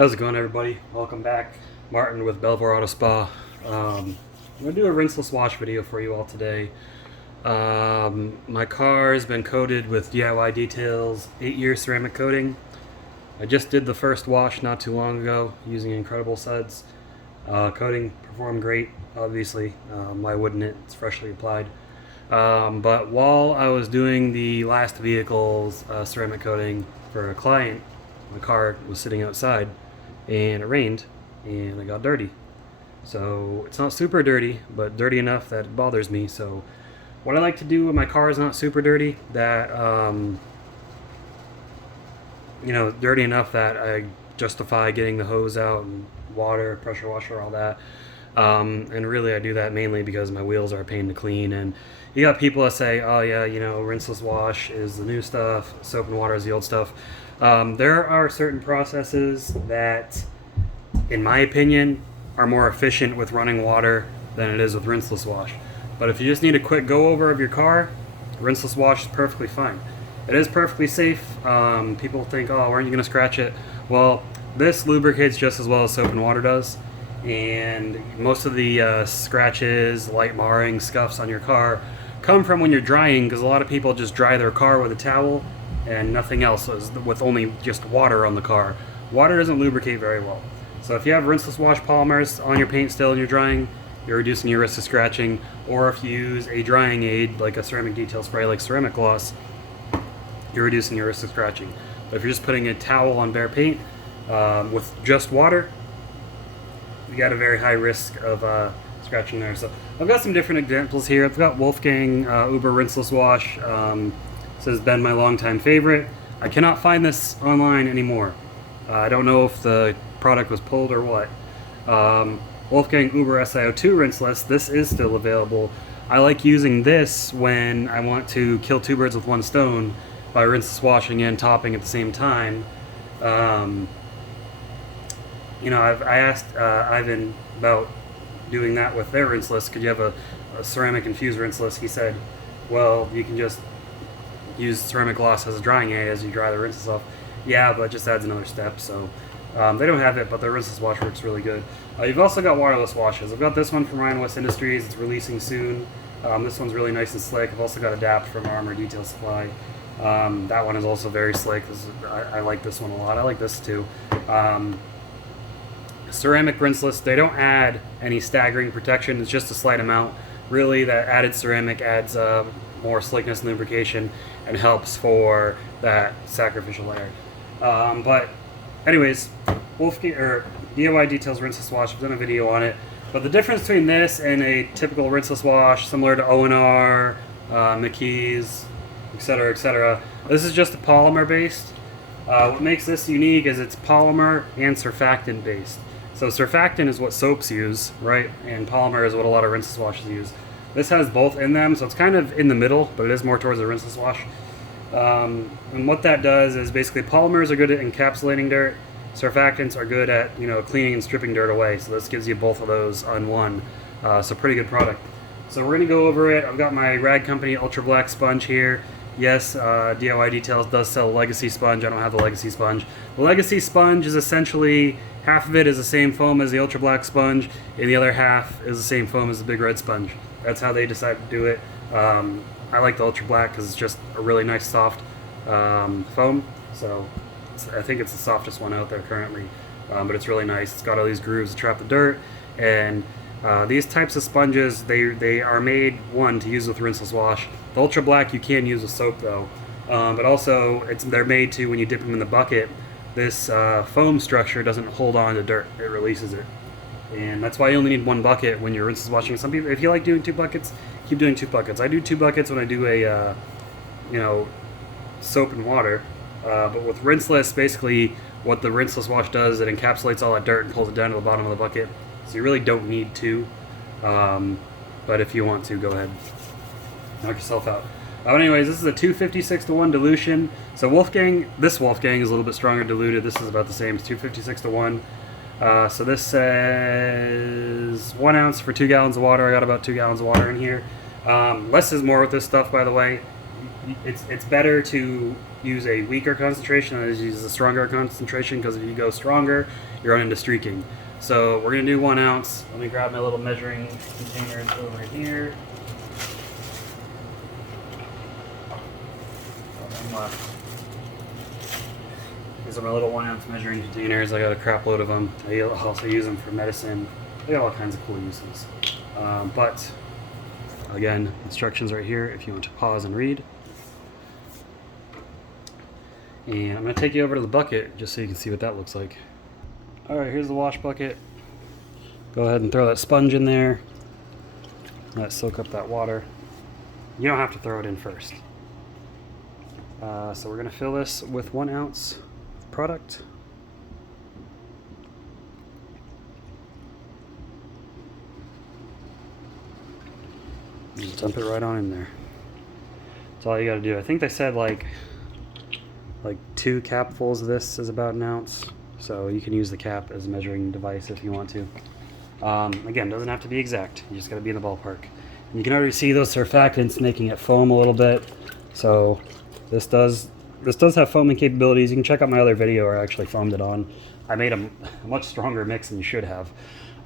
How's it going, everybody? Welcome back. Martin with Belvoir Auto Spa. I'm going to do a rinseless wash video for you all today. My car has been coated with DIY Details 8-year ceramic coating. I just did the first wash not too long ago using Incredible Suds. Coating performed great, obviously. Why wouldn't it? It's freshly applied. But while I was doing the last vehicle's ceramic coating for a client, my car was sitting outside and it rained and it got dirty. So it's not super dirty, but dirty enough that it bothers me. So what I like to do when my car is not super dirty, that dirty enough that I justify getting the hose out and water, pressure washer, all that. And really I do that mainly because my wheels are a pain to clean, and you got people that say, oh yeah, rinseless wash is the new stuff, soap and water is the old stuff. There are certain processes that, in my opinion, are more efficient with running water than it is with rinseless wash. But if you just need a quick go over of your car, rinseless wash is perfectly fine. It is perfectly safe. People think, oh, aren't you going to scratch it? Well, this lubricates just as well as soap and water does. And most of the scratches, light marring, scuffs on your car come from when you're drying, because a lot of people just dry their car with a towel and nothing else, with only just water on the car. Water doesn't lubricate very well. So if you have rinseless wash polymers on your paint still and you're drying, you're reducing your risk of scratching. Or if you use a drying aid like a ceramic detail spray like ceramic gloss, you're reducing your risk of scratching. But if you're just putting a towel on bare paint with just water, you got a very high risk of scratching there. So I've got some different examples here. I've got Wolfgang Uber Rinseless Wash. This has been my longtime favorite. I cannot find this online anymore. I don't know if the product was pulled or what. Wolfgang Uber SiO2 Rinseless, this is still available. I like using this when I want to kill two birds with one stone by rinseless washing and topping at the same time. I asked Ivan about doing that with their rinseless. Could you have a ceramic infused rinseless? He said, well, you can just use ceramic gloss as a drying aid as you dry the rinseless off. Yeah, but it just adds another step. So they don't have it, but their rinseless wash works really good. You've also got waterless washes. I've got this one from Ryan West Industries. It's releasing soon. This one's really nice and slick. I've also got Adapt from Armor Detail Supply. That one is also very slick. I like this one a lot. I like this too. Ceramic rinseless, they don't add any staggering protection. It's just a slight amount. Really, that added ceramic adds more slickness and lubrication and helps for that sacrificial layer. But anyways, DIY Details Rinseless Wash, I've done a video on it. But the difference between this and a typical rinseless wash, similar to O&R, McKee's, etc., etc., this is just a polymer based. What makes this unique is it's polymer and surfactant based. So surfactant is what soaps use, right? And polymer is what a lot of rinseless washes use. This has both in them, so it's kind of in the middle, but it is more towards a rinseless wash. And what that does is basically polymers are good at encapsulating dirt. Surfactants are good at cleaning and stripping dirt away. So this gives you both of those on one. So pretty good product. So we're gonna go over it. I've got my Rag Company Ultra Black sponge here. Yes, DIY Details does sell a Legacy sponge. I don't have the Legacy sponge. The Legacy sponge is essentially, half of it is the same foam as the Ultra Black sponge, and the other half is the same foam as the Big Red sponge. That's how they decided to do it. I like the Ultra Black because it's just a really nice soft foam. So I think it's the softest one out there currently, but it's really nice. It's got all these grooves to trap the dirt, and these types of sponges, they are made, one, to use with rinseless wash. The Ultra Black you can use with soap though, but also they're made to, when you dip them in the bucket, this foam structure doesn't hold on to dirt, it releases it. And that's why you only need one bucket when you're rinseless washing. Some people, if you like doing 2 buckets, keep doing 2 buckets. I do 2 buckets when I do a soap and water, but with rinseless, basically what the rinseless wash does, it encapsulates all that dirt and pulls it down to the bottom of the bucket. So you really don't need 2, but if you want to, go ahead, knock yourself out. Anyways, this is a 256-to-1 dilution. So this Wolfgang is a little bit stronger diluted. This is about the same. It's 256-to-1. So this says 1 ounce for 2 gallons of water. I got about 2 gallons of water in here. Less is more with this stuff, by the way. it's better to use a weaker concentration than to use a stronger concentration, because if you go stronger, you run into streaking. So we're gonna do 1 ounce. Let me grab my little measuring containers over here. These are my little 1 ounce measuring containers. I got a crap load of them. I also use them for medicine. They got all kinds of cool uses. But again, instructions right here if you want to pause and read. And I'm going to take you over to the bucket just so you can see what that looks like. Alright, here's the wash bucket. Go ahead and throw that sponge in there. Let it soak up that water. You don't have to throw it in first. So we're going to fill this with 1 ounce product. Just dump it right on in there. That's all you got to do. I think they said like 2 capfuls of this is about 1 ounce. So you can use the cap as a measuring device if you want to. Again, doesn't have to be exact. You just got to be in the ballpark. And you can already see those surfactants making it foam a little bit. So this does have foaming capabilities. You can check out my other video where I actually foamed it on. I made a much stronger mix than you should have.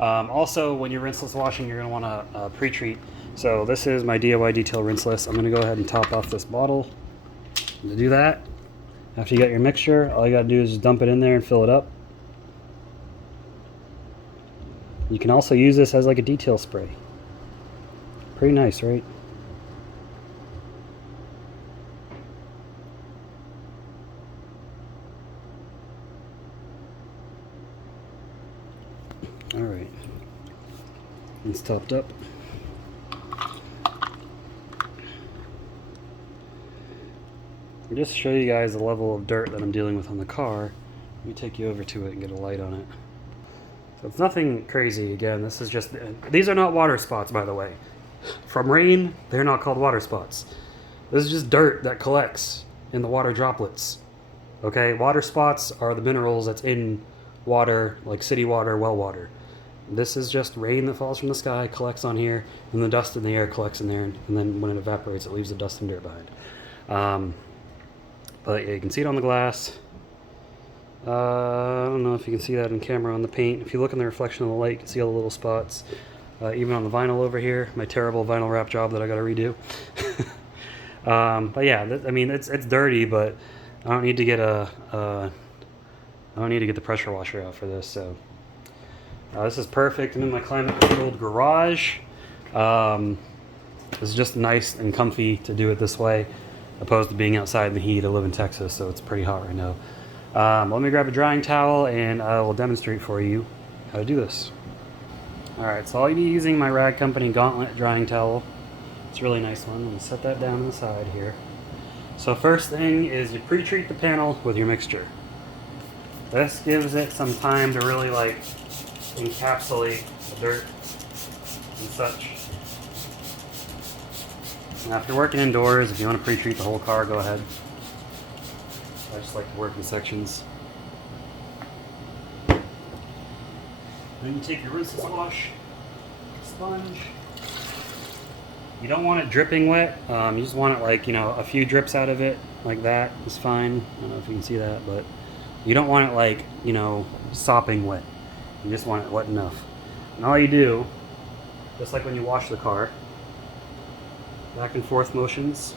Also, when you're rinseless washing, you're going to want to pre-treat. So this is my DIY Detail Rinseless. I'm going to go ahead and top off this bottle. To do that, after you got your mixture, all you got to do is just dump it in there and fill it up. You can also use this as like a detail spray. Pretty nice, right? Alright, it's topped up. And just to show you guys the level of dirt that I'm dealing with on the car, let me take you over to it and get a light on it. So it's nothing crazy. Again, this is just, these are not water spots, by the way. From rain, they're not called water spots. This is just dirt that collects in the water droplets. Okay, water spots are the minerals that's in water, like city water, well water. This is just rain that falls from the sky, collects on here, and the dust in the air collects in there, and then when it evaporates, it leaves the dust and dirt behind. But yeah, you can see it on the glass. I don't know if you can see that in camera on the paint. If you look in the reflection of the light, you can see all the little spots. Even on the vinyl over here, my terrible vinyl wrap job that I got to redo. But yeah, I mean, it's dirty, but I don't need to get I don't need to get the pressure washer out for this. So this is perfect. I'm in my climate-controlled garage. It's just nice and comfy to do it this way, opposed to being outside in the heat. I live in Texas, so it's pretty hot right now. Let me grab a drying towel and I will demonstrate for you how to do this. Alright, so I'll be using my Rag Company Gauntlet drying towel. It's a really nice one. I'm going to set that down on the side here. So first thing is you pre-treat the panel with your mixture. This gives it some time to really like encapsulate the dirt and such. And after working indoors, if you want to pre-treat the whole car, go ahead. I just like to work in sections. Then you take your rinseless wash sponge. You don't want it dripping wet. You just want it like, a few drips out of it, like that is fine. I don't know if you can see that, but you don't want it like, sopping wet. You just want it wet enough. And all you do, just like when you wash the car, back and forth motions.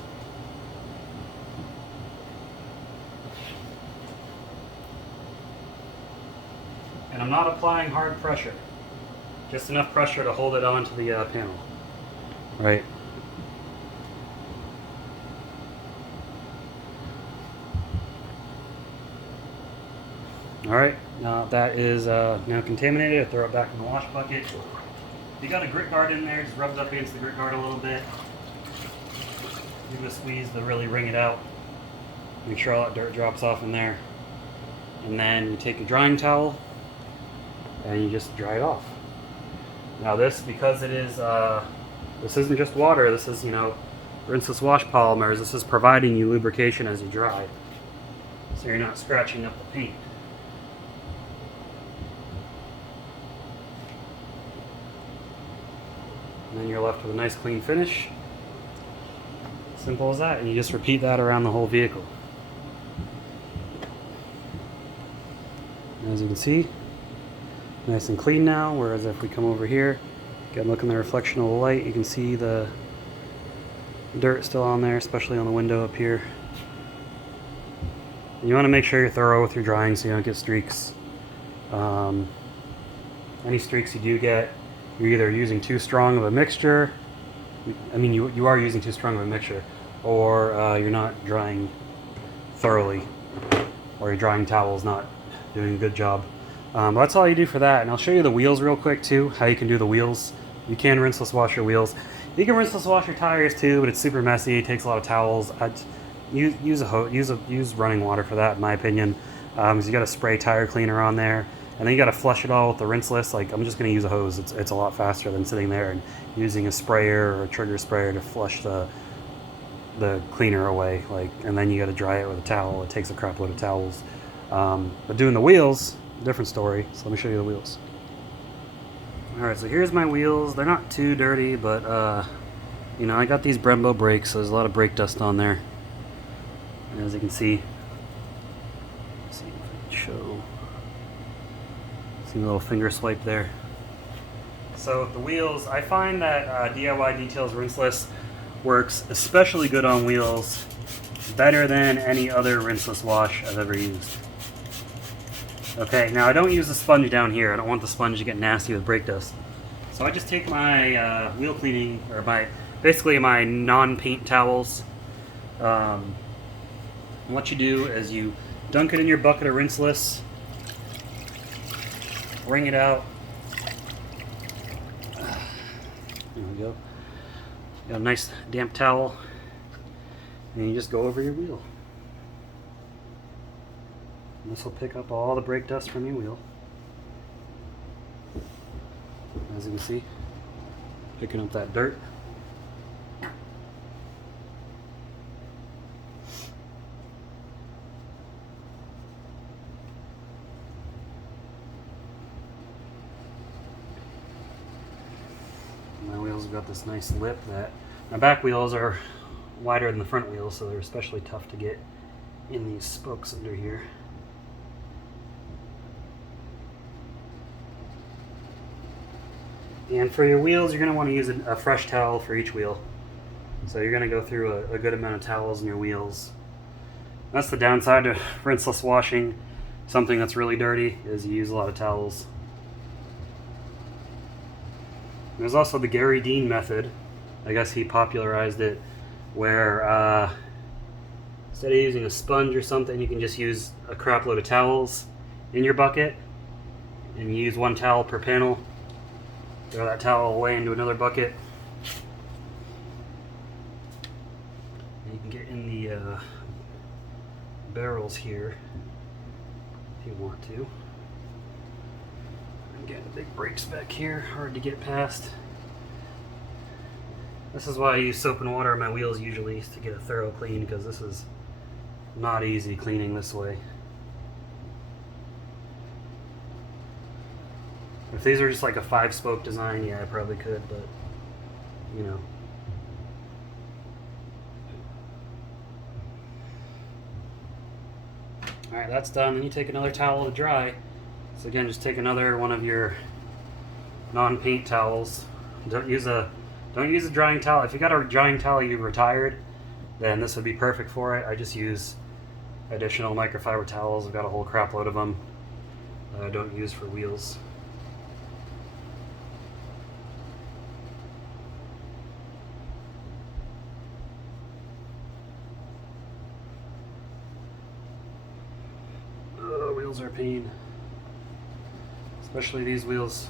And I'm not applying hard pressure, just enough pressure to hold it onto the panel, right? All right, now that is now contaminated, I throw it back in the wash bucket. If you got a grit guard in there, just rub it up against the grit guard a little bit. Give it a squeeze to really wring it out. Make sure all that dirt drops off in there. And then you take a drying towel and you just dry it off. Now this, because it is, this isn't just water, this is, rinseless wash polymers. This is providing you lubrication as you dry. So you're not scratching up the paint. And then you're left with a nice clean finish. Simple as that, and you just repeat that around the whole vehicle. As you can see, nice and clean now, whereas if we come over here, again, look in the reflection of the light, you can see the dirt still on there, especially on the window up here. And you want to make sure you're thorough with your drying so you don't get streaks. Any streaks you do get, you're either using too strong of a mixture, I mean you are using too strong of a mixture, or you're not drying thoroughly, or your drying towel's not doing a good job. But that's all you do for that, and I'll show you the wheels real quick too, how you can do the wheels. You can rinseless wash your wheels. You can rinseless wash your tires too, but it's super messy. It takes a lot of towels. I'd use running water for that, in my opinion. Because you got to spray tire cleaner on there, and then you got to flush it all with the rinseless. Like, I'm just going to use a hose. It's a lot faster than sitting there and using a sprayer or a trigger sprayer to flush the cleaner away. Like, and then you got to dry it with a towel. It takes a crap load of towels. But doing the wheels, different story. So let me show you the wheels. Alright, so here's my wheels. They're not too dirty, but you know, I got these Brembo brakes, so there's a lot of brake dust on there. And as you can see, let's see if I can show. See the little finger swipe there. So the wheels, I find that DIY Details Rinseless works especially good on wheels, better than any other rinseless wash I've ever used. Okay, now I don't use the sponge down here. I don't want the sponge to get nasty with brake dust. So I just take my wheel cleaning, or basically my non-paint towels. And what you do is you dunk it in your bucket of rinseless, wring it out. There we go. Got a nice damp towel, and you just go over your wheel. And this will pick up all the brake dust from your wheel. As you can see, picking up that dirt. My wheels have got this nice lip that my back wheels are wider than the front wheels, so they're especially tough to get in these spokes under here. And for your wheels, you're going to want to use a fresh towel for each wheel. So you're going to go through a good amount of towels in your wheels. That's the downside to rinseless washing something that's really dirty, is you use a lot of towels. There's also the Gary Dean method. I guess he popularized it, where instead of using a sponge or something, you can just use a crap load of towels in your bucket, and you use one towel per panel. Throw that towel away into another bucket. And you can get in the barrels here if you want to. Again, the big brakes back here, hard to get past. This is why I use soap and water on my wheels usually, to get a thorough clean, because this is not easy cleaning this way. If these were just like a 5-spoke design, yeah, I probably could, but you know. Alright, that's done. Then you take another towel to dry. So again, just take another one of your non-paint towels. Don't use a drying towel. If you got a drying towel you've retired, then this would be perfect for it. I just use additional microfiber towels. I've got a whole crap load of them that I don't use for wheels. Wheels are a pain, especially these wheels.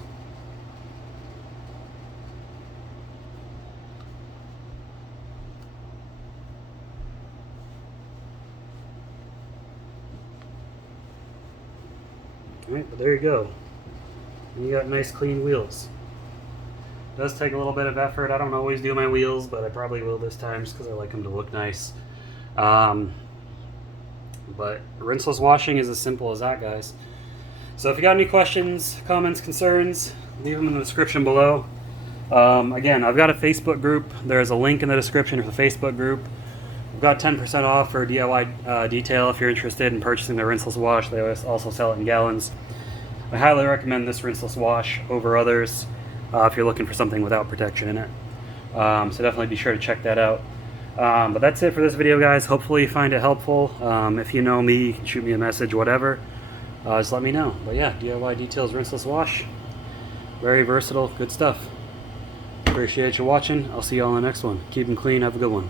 Alright, but there you go. You got nice clean wheels. It does take a little bit of effort. I don't always do my wheels, but I probably will this time just because I like them to look nice. But rinseless washing is as simple as that, guys. So if you got any questions, comments, concerns, leave them in the description below. Again, I've got a Facebook group. There's a link in the description for the Facebook group We've got 10% off for DIY detail if you're interested in purchasing the Rinseless wash. They also sell it in gallons. I highly recommend this Rinseless wash over others if you're looking for something without protection in it. So definitely be sure to check that out. But that's it for this video, guys. Hopefully you find it helpful. If you know me, you can shoot me a message, whatever. Just let me know. But yeah, DIY Details Rinseless Wash. Very versatile, good stuff. Appreciate you watching. I'll see you all in the next one. Keep them clean. Have a good one.